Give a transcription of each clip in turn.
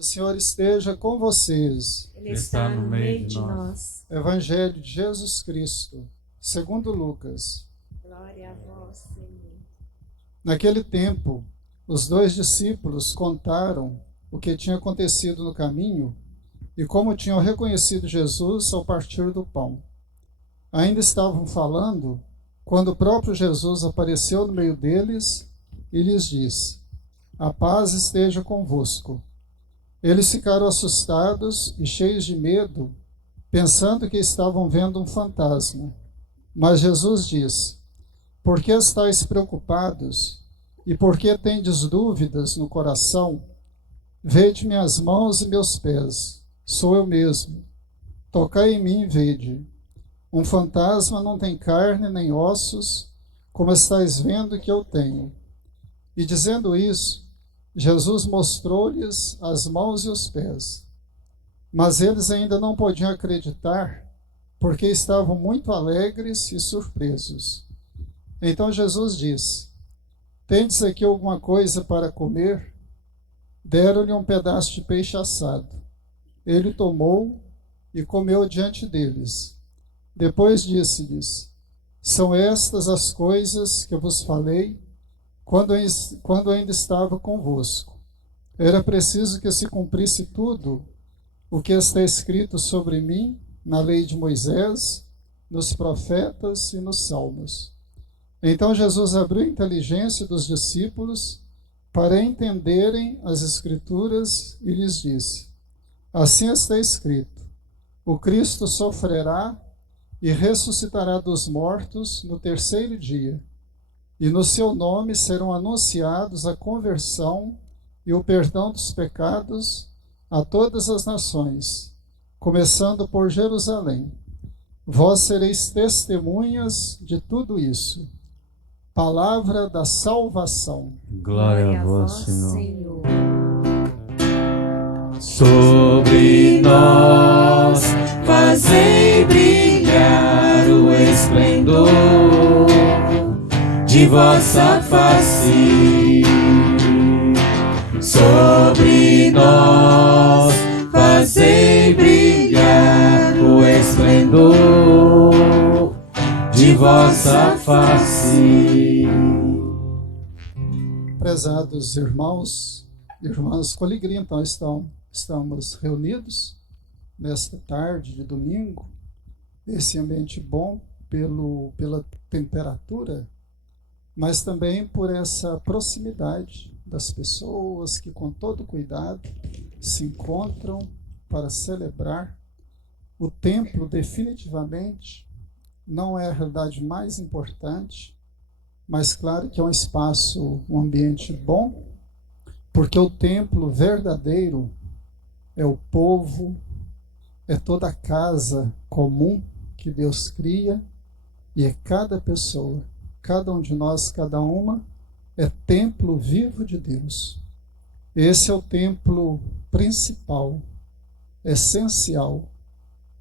O Senhor esteja com vocês. Ele está no meio de nós. Evangelho de Jesus Cristo, segundo Lucas. Glória a vós, Senhor. Naquele tempo, os 2 discípulos contaram o que tinha acontecido no caminho e como tinham reconhecido Jesus ao partir do pão. Ainda estavam falando quando o próprio Jesus apareceu no meio deles e lhes disse: "A paz esteja convosco." Eles ficaram assustados e cheios de medo, pensando que estavam vendo um fantasma. Mas Jesus disse: "Por que estáis preocupados? E por que tendes dúvidas no coração? Vede minhas mãos e meus pés. Sou eu mesmo. Tocai em mim e vede. Um fantasma não tem carne nem ossos, como estáis vendo que eu tenho." E dizendo isso, Jesus mostrou-lhes as mãos e os pés. Mas eles ainda não podiam acreditar, porque estavam muito alegres e surpresos. Então Jesus disse: "Tendes aqui alguma coisa para comer?" Deram-lhe um pedaço de peixe assado. Ele tomou e comeu diante deles. Depois disse-lhes: "São estas as coisas que eu vos falei quando ainda estava convosco. Era preciso que se cumprisse tudo o que está escrito sobre mim na lei de Moisés, nos profetas e nos salmos." Então Jesus abriu a inteligência dos discípulos para entenderem as Escrituras e lhes disse: "Assim está escrito: o Cristo sofrerá e ressuscitará dos mortos no terceiro dia, e no seu nome serão anunciados a conversão e o perdão dos pecados a todas as nações, começando por Jerusalém. Vós sereis testemunhas de tudo isso." Palavra da salvação. Glória a vós, Senhor. Sobre nós fazei brilhar o esplendor de vossa face. Sobre nós fazei brilhar o esplendor de vossa face. Prezados irmãos e irmãs, com alegria então estamos reunidos nesta tarde de domingo, esse ambiente bom pela temperatura, mas também por essa proximidade das pessoas que com todo cuidado se encontram para celebrar. O templo definitivamente não é a realidade mais importante, mas claro que é um espaço, um ambiente bom, porque o templo verdadeiro é o povo, é toda a casa comum que Deus cria, e é cada pessoa, cada um de nós, cada uma, é templo vivo de Deus. Esse é o templo principal, essencial,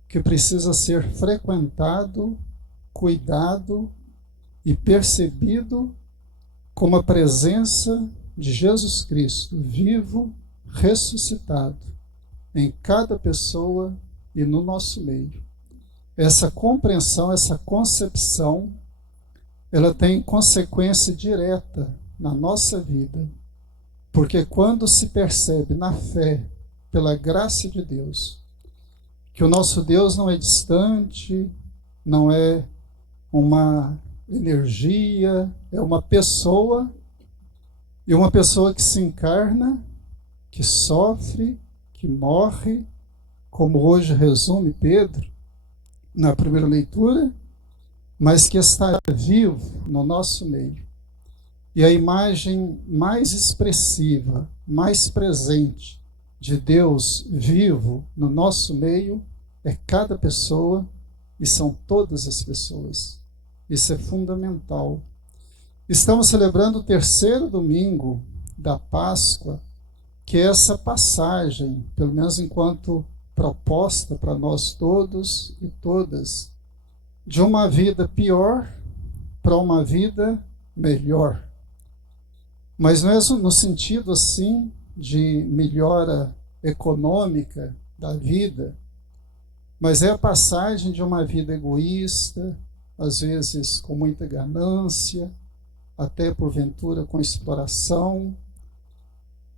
que precisa ser frequentado, cuidado e percebido como a presença de Jesus Cristo, vivo, ressuscitado, em cada pessoa e no nosso meio. Essa compreensão, essa concepção, ela tem consequência direta na nossa vida, porque quando se percebe na fé, pela graça de Deus, que o nosso Deus não é distante, não é uma energia, é uma pessoa, e uma pessoa que se encarna, que sofre, que morre, como hoje resume Pedro na primeira leitura, mas que está vivo no nosso meio. E a imagem mais expressiva, mais presente de Deus vivo no nosso meio é cada pessoa, e são todas as pessoas. Isso é fundamental. Estamos celebrando o terceiro domingo da Páscoa, que é essa passagem, pelo menos enquanto proposta para nós todos e todas, de uma vida pior para uma vida melhor. Mas não é no sentido assim de melhora econômica da vida, mas é a passagem de uma vida egoísta, às vezes com muita ganância, até porventura com exploração,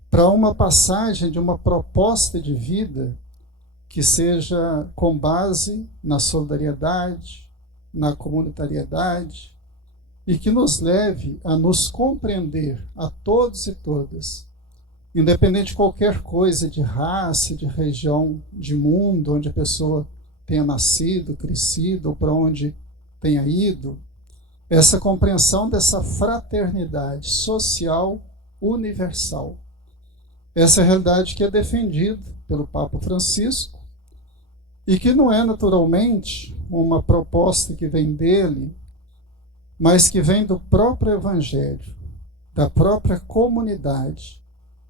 para uma passagem de uma proposta de vida que seja com base na solidariedade, na comunitariedade, e que nos leve a nos compreender a todos e todas, independente de qualquer coisa, de raça, de região, de mundo, onde a pessoa tenha nascido, crescido, ou para onde tenha ido, essa compreensão dessa fraternidade social universal. Essa é a realidade que é defendida pelo Papa Francisco e que não é naturalmente uma proposta que vem dele, mas que vem do próprio Evangelho, da própria comunidade,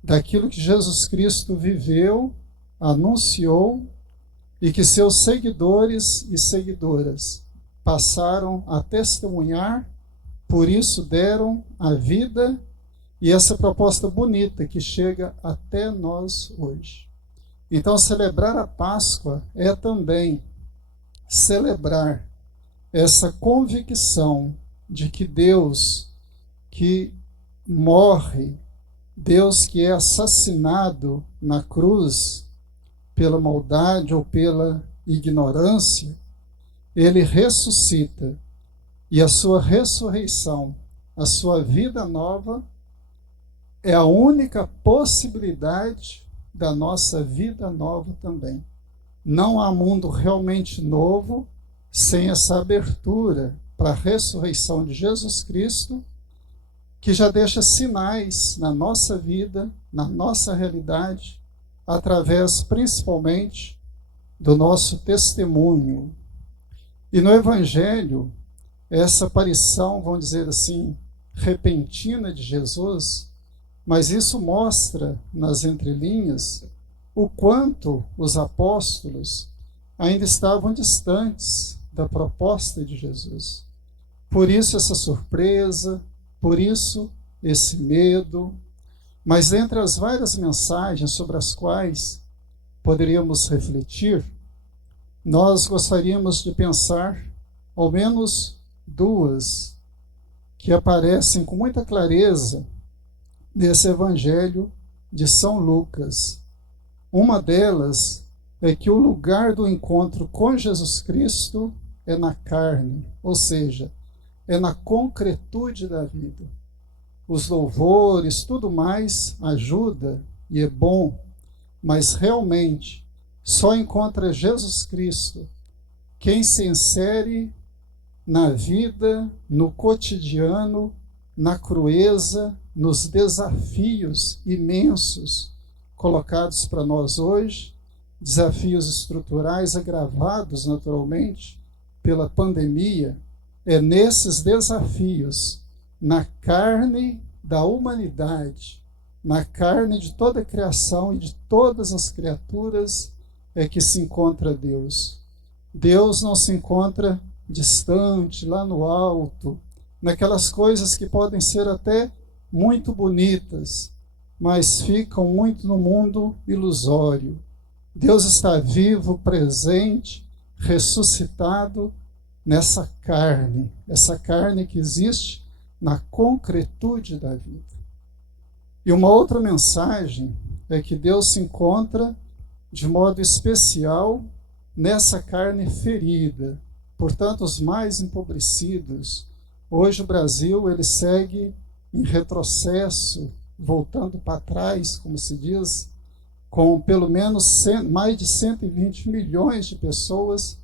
daquilo que Jesus Cristo viveu, anunciou e que seus seguidores e seguidoras passaram a testemunhar, por isso deram a vida, e essa proposta bonita que chega até nós hoje. Então, celebrar a Páscoa é também celebrar essa convicção de que Deus que morre, Deus que é assassinado na cruz pela maldade ou pela ignorância, ele ressuscita, e a sua ressurreição, a sua vida nova, é a única possibilidade da nossa vida nova também. Não há mundo realmente novo sem essa abertura para a ressurreição de Jesus Cristo, que já deixa sinais na nossa vida, na nossa realidade, através principalmente do nosso testemunho. E no Evangelho, essa aparição, vamos dizer assim, repentina de Jesus, mas isso mostra nas entrelinhas o quanto os apóstolos ainda estavam distantes da proposta de Jesus. Por isso essa surpresa, por isso esse medo. Mas entre as várias mensagens sobre as quais poderíamos refletir, nós gostaríamos de pensar ao menos duas que aparecem com muita clareza nesse Evangelho de São Lucas. Uma delas é que o lugar do encontro com Jesus Cristo é na carne, ou seja, é na concretude da vida. Os louvores, tudo mais ajuda e é bom, mas realmente só encontra Jesus Cristo quem se insere na vida, no cotidiano, na crueza, nos desafios imensos colocados para nós hoje, desafios estruturais agravados naturalmente pela pandemia. É nesses desafios, na carne da humanidade, na carne de toda a criação e de todas as criaturas, é que se encontra Deus. Deus não se encontra distante, lá no alto, naquelas coisas que podem ser até muito bonitas, mas ficam muito no mundo ilusório. Deus está vivo, presente, ressuscitado nessa carne, essa carne que existe na concretude da vida. E uma outra mensagem é que Deus se encontra de modo especial nessa carne ferida, portanto, os mais empobrecidos. Hoje o Brasil ele segue em retrocesso, voltando para trás, como se diz, com pelo menos mais de 120 milhões de pessoas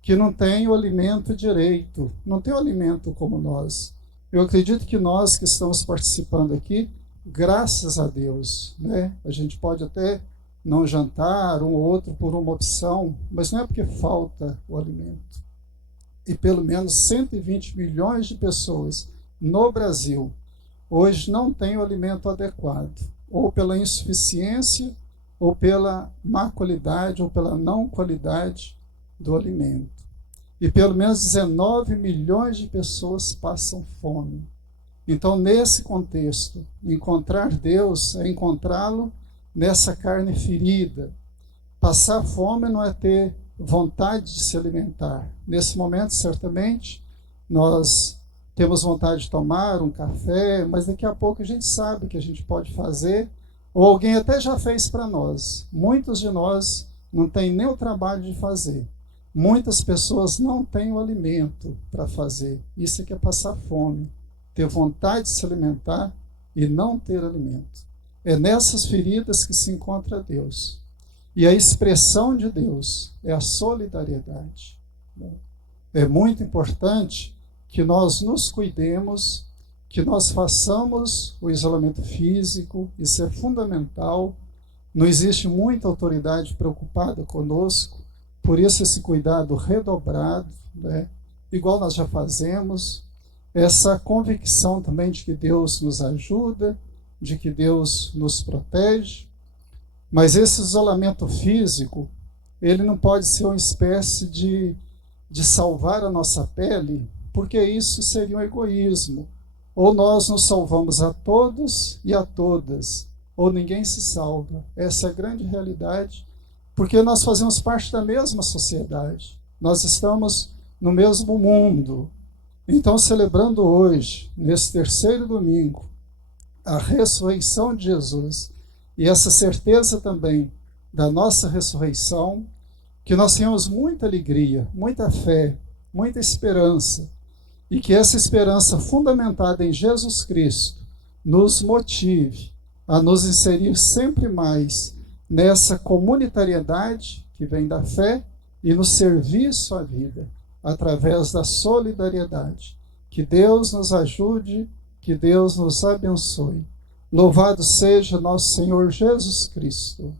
que não têm o alimento direito, não têm o alimento como nós. Eu acredito que nós que estamos participando aqui, graças a Deus, né? A gente pode até não jantar, um ou outro por uma opção, mas não é porque falta o alimento. E pelo menos 120 milhões de pessoas no Brasil hoje não têm o alimento adequado, ou pela insuficiência, ou pela má qualidade, ou pela não qualidade do alimento. E pelo menos 19 milhões de pessoas passam fome. Então, nesse contexto, encontrar Deus é encontrá-lo nessa carne ferida. Passar fome não é ter vontade de se alimentar. Nesse momento, certamente, nós temos vontade de tomar um café, mas daqui a pouco a gente sabe que a gente pode fazer, ou alguém até já fez para nós. Muitos de nós não têm nem o trabalho de fazer. Muitas pessoas não têm o alimento para fazer. Isso é que é passar fome. Ter vontade de se alimentar e não ter alimento. É nessas feridas que se encontra Deus. E a expressão de Deus é a solidariedade. É muito importante que nós nos cuidemos, que nós façamos o isolamento físico, isso é fundamental. Não existe muita autoridade preocupada conosco, por isso esse cuidado redobrado, né? Igual nós já fazemos, essa convicção também de que Deus nos ajuda, de que Deus nos protege. Mas esse isolamento físico, ele não pode ser uma espécie de salvar a nossa pele, porque isso seria um egoísmo. Ou nós nos salvamos a todos e a todas, ou ninguém se salva. Essa é a grande realidade, porque nós fazemos parte da mesma sociedade. Nós estamos no mesmo mundo. Então, celebrando hoje, nesse terceiro domingo, a ressurreição de Jesus, e essa certeza também da nossa ressurreição, que nós tenhamos muita alegria, muita fé, muita esperança, e que essa esperança fundamentada em Jesus Cristo nos motive a nos inserir sempre mais nessa comunitariedade que vem da fé e no serviço à vida, através da solidariedade. Que Deus nos ajude, que Deus nos abençoe. Louvado seja nosso Senhor Jesus Cristo.